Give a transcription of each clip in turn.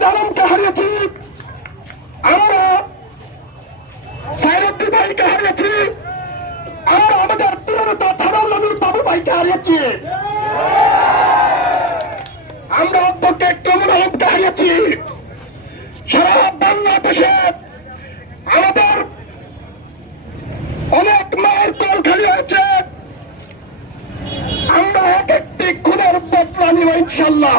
শহীদ আলমকে হারিয়েছি। আমরা সাইরুদ্দিন ভাইকে হারিয়েছি। আমরা আমাদের প্রিয়তা থানার বাবু ভাইকে হারিয়েছি। আমরা অধ্যক্ষ কমল আলমকে হারিয়েছি। সারা বাংলাদেশে আমাদের অনেক মায়ের কল খালি হয়েছে। আমরা এক একটি খুনের বদলা নিব ইনশাল্লাহ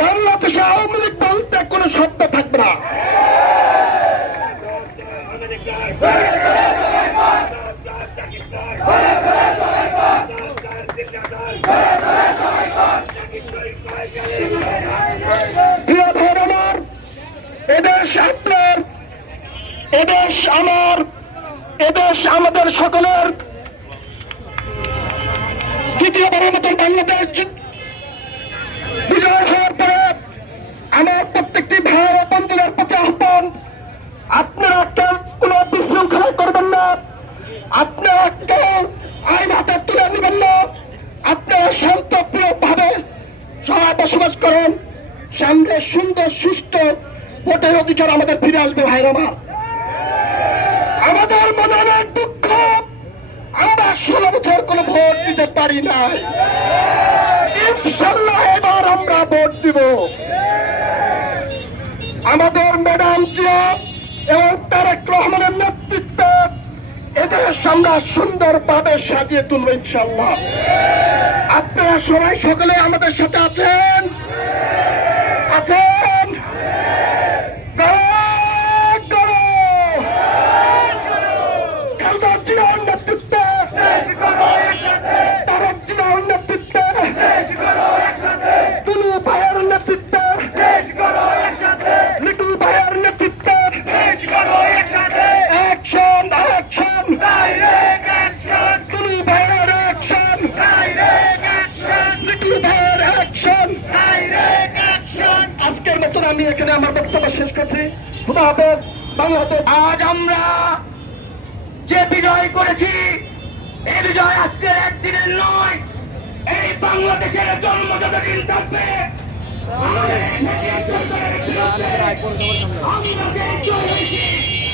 বাংলাদেশে আওয়ামী লীগ বলতে কোনো শব্দ থাকবে না প্রিয় ভাই আমার এদেশ আপনার আমাদের সকলের। দ্বিতীয়বারের মতন বাংলাদেশ বিজয় পরে আমার প্রত্যেকটি ভাই বন্ধুদের প্রতি আহ্বান, আপনারা আপনারা কেউ আইন হাতে তুলে নেবেন না। আপনারা শান্তপ্রিয় ভাবে সবাই বসবাস করেন। সামনে সুন্দর, সুস্থ ভোটের অধিকার আমাদের ফিরে আসবে ভাইরামা আমাদের মনে অনেক দুঃখ। আমরা ষোলো বছর কোনো ভোট দিতে পারি নাই। ইনশাল্লাহ এবার আমরা ভোট দিব। আমাদের ম্যাডাম জিয়া এদের আমরা সুন্দরভাবে সাজিয়ে তুলবো ইনশাল্লাহ আপনারা সবাই সকলে আমাদের সাথে আছেন? আছেন? অ্যাকশন। অ্যাকশন তুলু ভাইয়ের অ্যাকশন। লিটু ভাইয়ের অ্যাকশন আজকের মতন আমি এখানে আমার বক্তব্য শেষ করছি। খুদা হাফেজ আজ আমরা যে বিজয় করেছি এই বিজয় আজকের একদিনের নয়। এই বাংলাদেশের জন্ম যতদিন থাকবে আমরা যে জয় হয়েছি,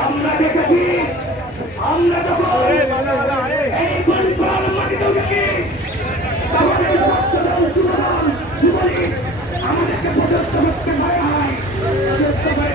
আমরা দেখেছি আমরা যখন এই পরিবার মাটিতে উঠেছি আমাদের ছাত্রদল যুবদল যুবলীগ আমাদেরকে পদস্থ করতে ভয় হয় পদস্থ করে